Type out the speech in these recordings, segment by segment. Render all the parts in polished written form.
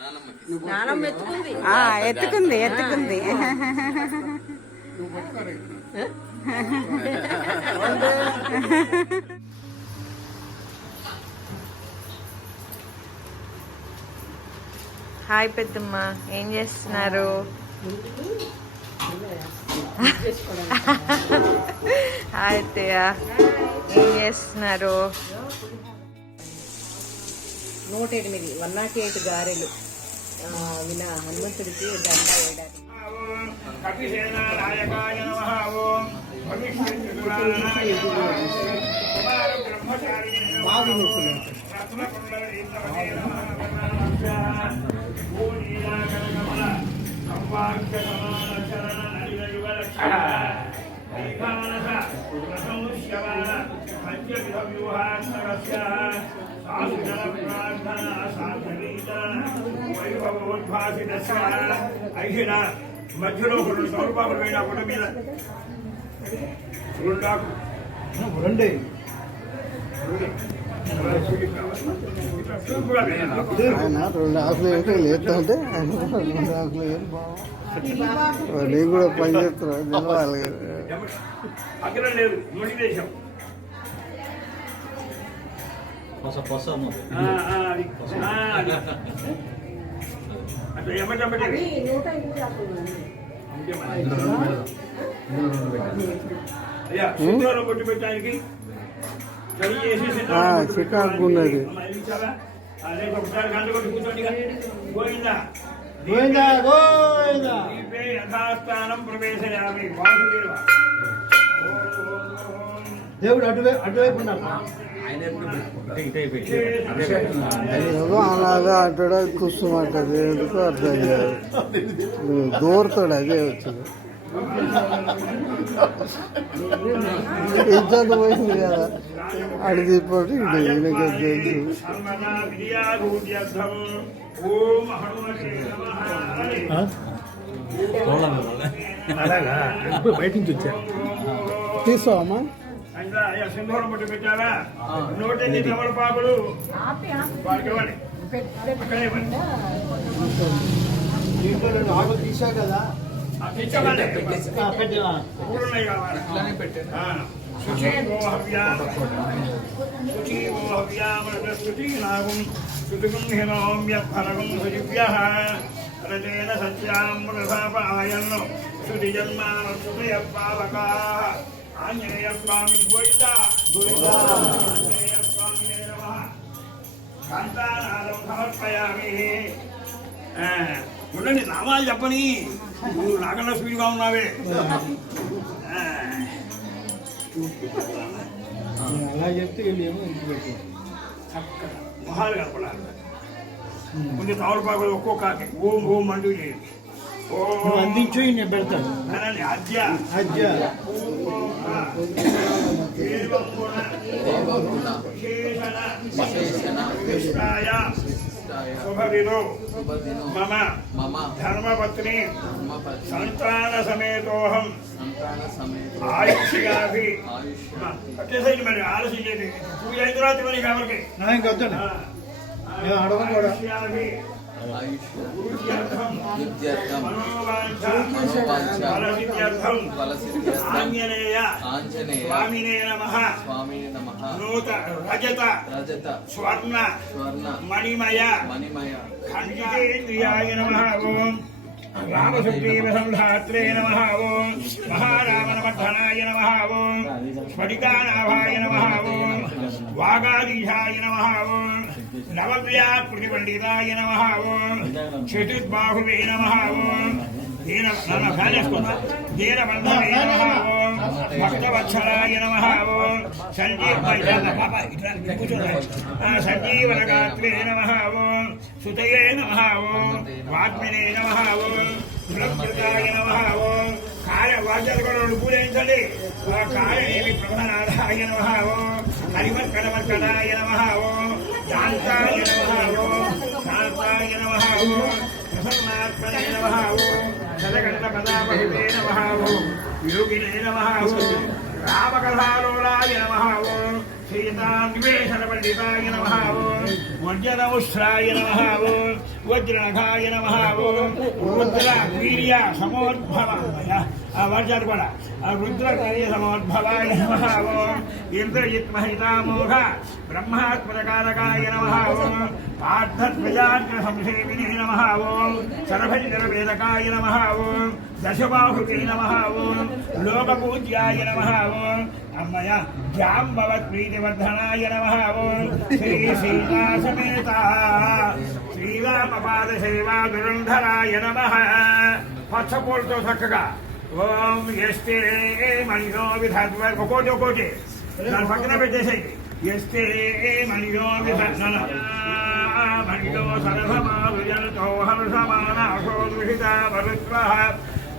నానమ్మ ఎత్తుకుంది ఎత్తుకుంది హాయ్ పెద్దమ్మ, ఏం చేస్తున్నారు? హాయ్ అత్తయ్య, ఏం చేస్తున్నారు? 108 108 గారెలు వినా హనుమంతుడికి దండ వేయడానికి. మధ్యలో కొన్ని సౌరపాకులు పోయినా కూడా మీద రెండు ఆకులు లేస్తుంటే రెండు ఆకులు నేను కూడా పని చేస్తున్నాను. అక్కడ లేదు మోటివేషన్ అట్లా ఎమ్మటమ్మటే అయ్యా శుక్రవారం కొట్టి పెట్టడానికి చికాకు ఉన్నది. రేపు ఒకసారి గంట కొట్టి కూర్చోండి. గోవిందా గోవిందా గోవిందా యథాస్థానం ప్రవేశయామి. దేవుడు అటువైపు ఉన్నారు. అలాగా అంటాడు, కూర్చోమంటది. ఎందుకు అర్థం కాదు, దూరతాడు. అదే వచ్చింది ఇజ్జత్ పోయింది కదా, అడి తీసుకోండి. ఈయనకి తెలుసు. అలాగా బయట నుంచి వచ్చారు. తీసుకోమ్మా. సింధూరం పట్టు పెట్టారా? 108 తమలపాకులు ఆకులు తీసా కదా, రజేన సత్యామృతాపయన్ శృతి జన్మాన శృతయ పావకా. ఆంజనేయ స్వామి గోవిందా గోవిందా. ఆంజనేయ స్వామి నమః. కాంతానాదం సమర్పయామి. ఉండండి, నామాలు చెప్పని. నువ్వు నాకన్నా స్పీడ్గా ఉన్నావే. అలా చెప్తే మొహాలు కనపడాలి. కొన్ని తమలపాకులు ఒక్కొక్క ఓం ఓం అంటూ చేయండి. అందించు, నేను పెడతాను. అద్య అద్య శుభవిదో మమ ధర్మపత్ని సంతాన సమేతోహం ఆయుష్యాభి. పట్టేసరికి మరి ఆలస్యం చేయండి. పూజ అయిన తర్వాత మరి కాబట్టి అడగను కూడా. రజత స్వర్ణ మణిమయ ఖండితేంద్రియాయ నమః. ఓం రామసుగ్రీవ సంధాత్రే నమః. ఓం మహారామనమర్ధనాయ నమః. ఓం స్ఫటికానాభాయ నమః. ఓం వాగాధీశాయ నమః. ఓం నవవ్యాకృతిపండితాయ నమః. ఓం చతుర్బాహువే నమః. ఓం దీనబంధవే నమః. ఓం భక్తవత్సలాయ నమః. ఓం సంజీవనగాత్రే నమః. ఓం సుతయే నమః. ఓం వాగ్మినే నమః. ఓం బృహస్పతాయ నమః. ఓం కాయ వాద్యాలు కూడా పూజించండి. కాయదేవి ప్రధానాయ నమః. ఓం హరిమర్కటమర్కటాయ నమః. ఓం శాంతాయ నమః. ఓం శాంతాయ నమః. ఓం ప్రసన్నాత్మనే నమః. ఓం శతకంఠపదాపహితే నమః. ఓం యోగినే నమః. ఓం రామకథాలోలాయ నమః. ఓం सीतान्वेषणपण्डिताय नमः ओं वज्रनौश्राय नमः ओं वज्रनखाय नमः ओं रुद्रवीर्य समोद्भवाय वर्षर्पण रुद्रवीर्य समोद्भवाय नमः ओं इन्द्रजित्महितामोघ ब्रह्मात्मकारकाय नमः ओं पार्थध्वजाग्रसंसेविने नमः ओं सरभञ्जरवेदकाय नमः ओं दशबाहुके नमः ओं लोकपूज्याय नमः ओं अम्मया जाम्बवत्प्रीतिवर्धनाय नमः ओं श्री सीतासमेता श्रीरामपादसेवा दुरन्धराय नमः पच्छपोल्तो चक्कगा ओं यस्ते मणिनो विधद्वर कोटि कोटि दानि पక్కన పెట్టేసేయండి यस्ते मणिनो विधद्नन मणिनो सरसमाविजनतो हर्षमानाशो दुहिता वरुत्वः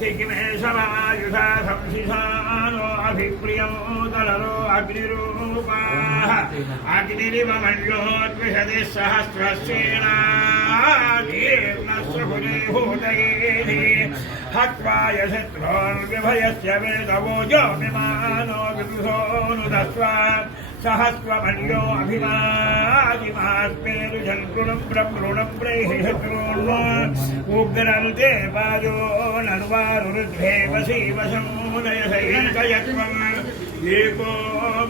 तिग्मेशमायुधा संशिशानो अभिप्रियोदरो अग्निरूपाः अग्निरिव मण्डलोद्विषदे सहस्रस्येनादीर्णस्रभुजे भूतैः हत्वाय शत्रोर्विभयस्य वेदवोजो विमानो विदुषोऽनुदस्वा सहस्रमण्यो अभिमादिमास्मेरुजन्कृणं ब्रह्मृणं प्रैः शत्रून् उग्रं ते पादो नर्वारुरुद्भेव शिवशमोदयसैकयत्वम् एको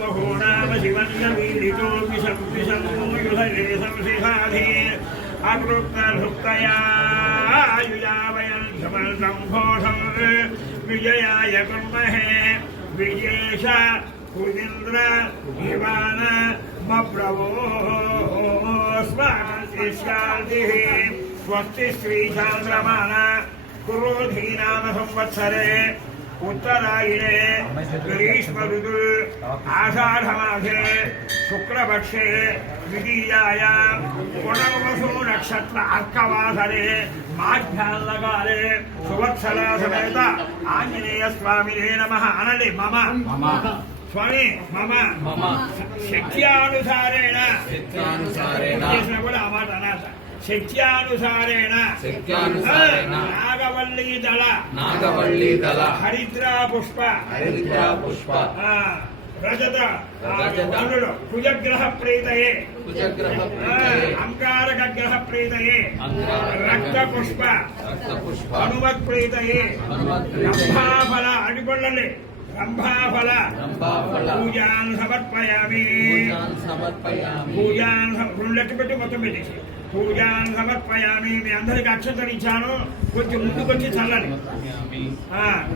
बहूनाम शिवन्नमीलितो विषं युधये संसिसाधे अकृप्तभुक्तया युजावयन् समर्थं घोषं विजयाय कुर्महे विजेश कुजिन्द्र इवान मब्रवो स्वान्तिः स्वस्ति श्रीचान्द्रमान कुरोधीनाम संवत्सरे उत्तरायणे ग्रीष्म ऋतु आषाढमासे शुक्लपक्षे द्वितीयायां पुनर्वसु नक्षत्र अर्कवासरे माध्याह्नकाले सुवत्सला समेत आंजनेय स्वामिने नमः अनले मम स्वामी मम शक्त्यानुसारेण కూడా అమాట అనాథ శక్త్యానుసారేణ నాగవల్లి దళ హరిద్రా పుష్ప రజత కుజగ్రహ ప్రీతయే అంగారక గ్రహ ప్రీతయే రక్త పుష్ప హనుమత్ ప్రీతయే రంభాఫల అడిపొళ్ళలే రంభాఫల పూజాన్ సమర్పయామి పూజాన్ రెండు పెట్టి మొత్తం పెట్టేసి పూజాన్ సమర్పయామి మీ అందరికి అక్షతలు ఇచ్చాను కొంచెం ముందుకు వచ్చి చల్లని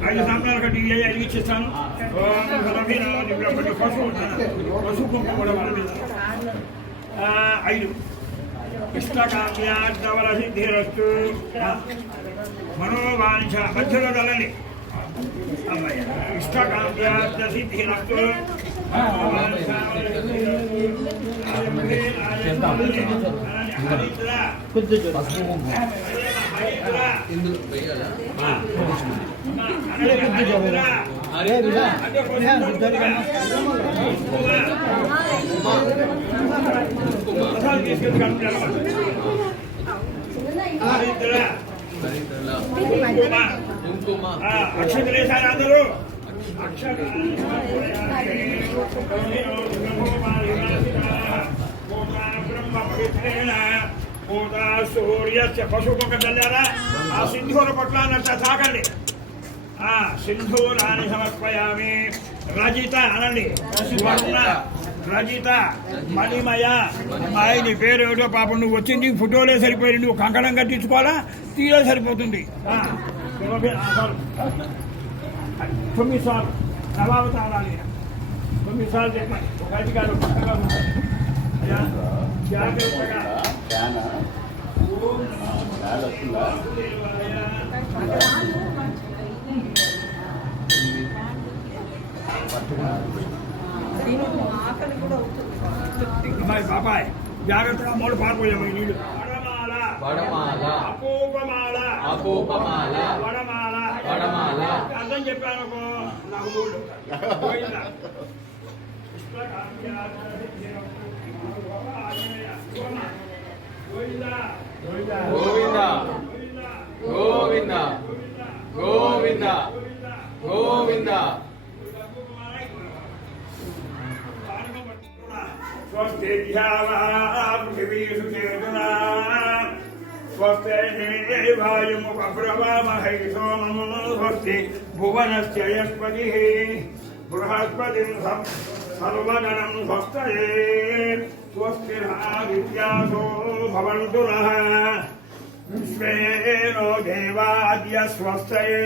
5 సాంబ్రాలు కట్టి ఇచ్చేస్తాను పశువు కుంకుమ కూడా వాళ్ళ మీద 5 ఇష్టకామ్యార్థవల సిద్ధిరస్తు మనోవాంఛ మధ్యలో చల్లండి ఇష్టకామ్యార్థ సిద్ధిరస్తు అక్షతలేసారి అందరూ సూర్యస్య పశువుకు చల్లారా ఆ సింధూర పట్లాన్నంత తాకండి సింధూరాన్ని సమర్పయామి రజిత అనండి స్వర్ణ రజిత మణిమయ అమ్మాయి నీ పేరు ఏమిటో పాపం నువ్వు వచ్చింది ఫోటోలే సరిపోయి నువ్వు కంకణం కట్టించుకోవాలా తీరే సరిపోతుంది 9 సార్లు నవావతారాలు 9 సార్లు చెప్పండి ఒక అధికారులు పక్కగా ఉంటారు జాగ్రత్తగా అమ్మాయి బాబాయ్ జాగ్రత్తగా మూడు పారిపోయాము ఈ నీళ్ళు వడమాల అపూపమాల వడమాల అర్థం చెప్పాను నాకు మూడు గోవింద గోవింద గోవింద स्वस्ते वायुमुपब्रवामहै सोमं स्वस्ति भुवनस्य यस्पतिः बृहस्पतिं सर्वगणं स्वस्तये स्वस्ति आदित्यासो भवन्तु नः विश्वेनो देवाद्य स्वस्तये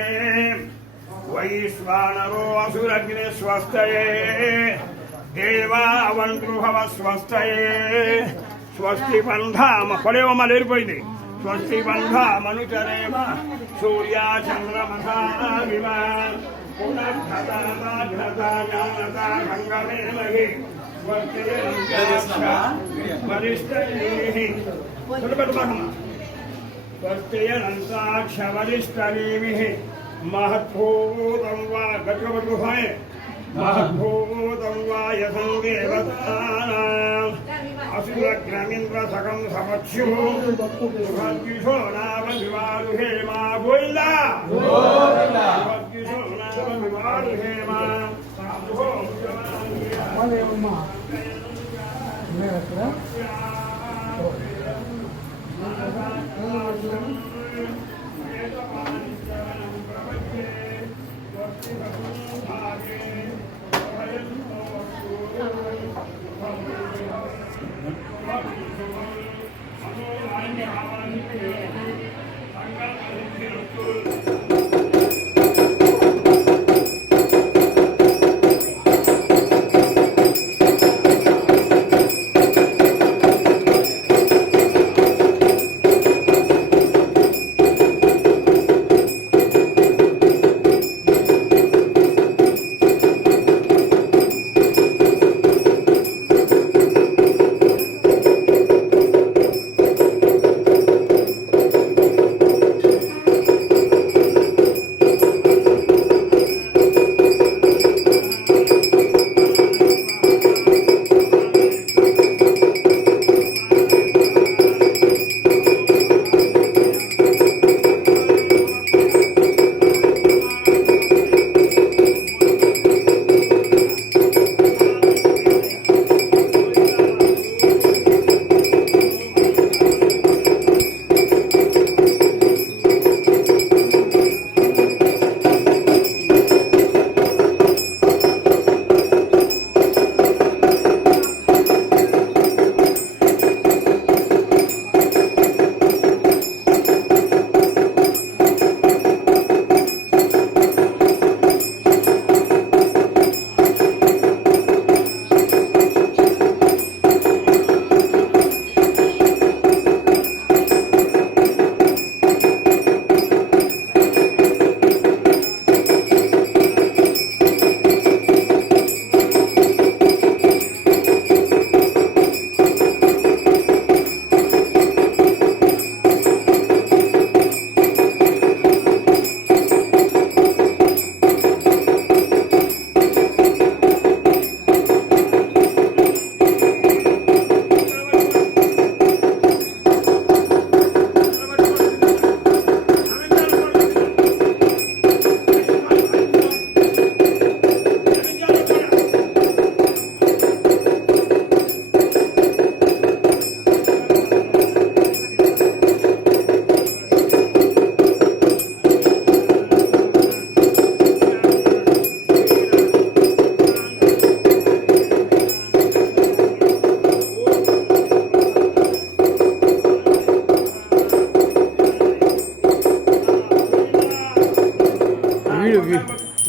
वैश्वानरो असुरग्ने स्वस्तये देवावन्तु भव स्वस्तये स्वस्ति बन्धाम पडेव मलेरिपोयिंది स्वस्ति बन्धामनुचरेम सूर्या चन्द्रमसा विव पुनर्धता ज्ञानता भङ्गमेमहि वरिष्ठैः स्वस्तिरन्ताक्षवरिष्ठरीमिः महद्भूतं वा गजवद्गुहाय महद्भूतं वा यथं देवतानाम् असुरग्रमिन्द्रसकं समक्षुः सुभद्गिशो नाम विवारुहे मा गोविन्दा सुभद्गिशो नाम विवारुहे मा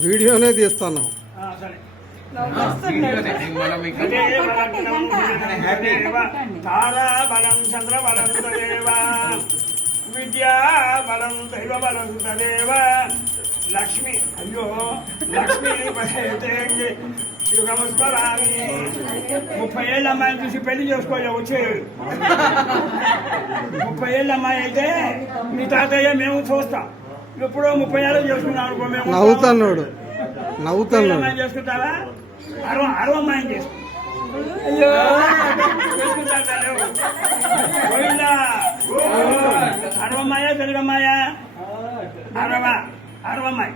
వీడియోనే తీస్తున్నాం. తారాబలం చంద్రబలం తదేవ విద్యాబలం దైవబలం తదేవ లక్ష్మి అయ్యో లక్ష్మి యుగమస్మరామి 30 ఏళ్ళ అమ్మాయిని చూసి పెళ్లి చేసుకోలే వచ్చే 30 ఏళ్ళ అమ్మాయి అయితే మీ తాతయ్య మేము చూస్తాం ఎప్పుడో 30 ఏళ్ళు చేసుకున్నాం అనుకో మేము నవ్వుతున్నాడు అమ్మాయిని చేసుకుంటావా 60 అమ్మాయిని చేసుకో అయ్యో చేసుకుంటా అరవమ్మాయా తెలుగమ్మాయా అరవమ్మాయి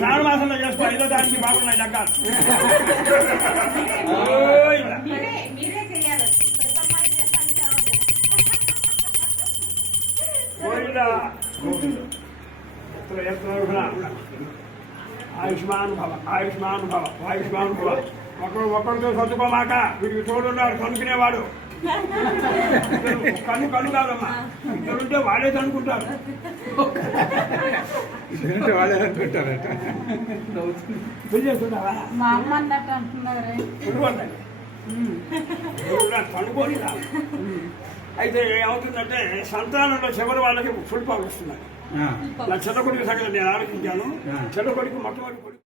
శ్రావణ మాసంలో చేసుకో 5వ తారీఖు బాగున్నాయి లెక్కలు గోవింద గోవింద ఎత్ర ఎత్ర ఆయుష్మాన్ భవ ఆయుష్మాన్ భవ ఆయుష్మాన్ భవ ఒకరితో సర్దుకోమాక వీడికి తోడున్నాడు కనుక్కునేవాడు కను కను కాదమ్మా ఇద్దరుంటే వాడే అనుకుంటారు వాళ్ళే అనుకుంటారట. పెళ్లి చేస్తున్నావా మా అమ్మ అన్నట్టు అంటున్నారే. కనుక్కొని రా. అయితే ఏమవుతుందంటే సంతానంలో చివరి వాళ్ళకి ఫుల్ పవర్ వస్తున్నాయి. నా చిన్న కొడుకు సంగతి నేను ఆలోచించాను. చిన్న కొడుకు మొట్టమొదటి కొడుకు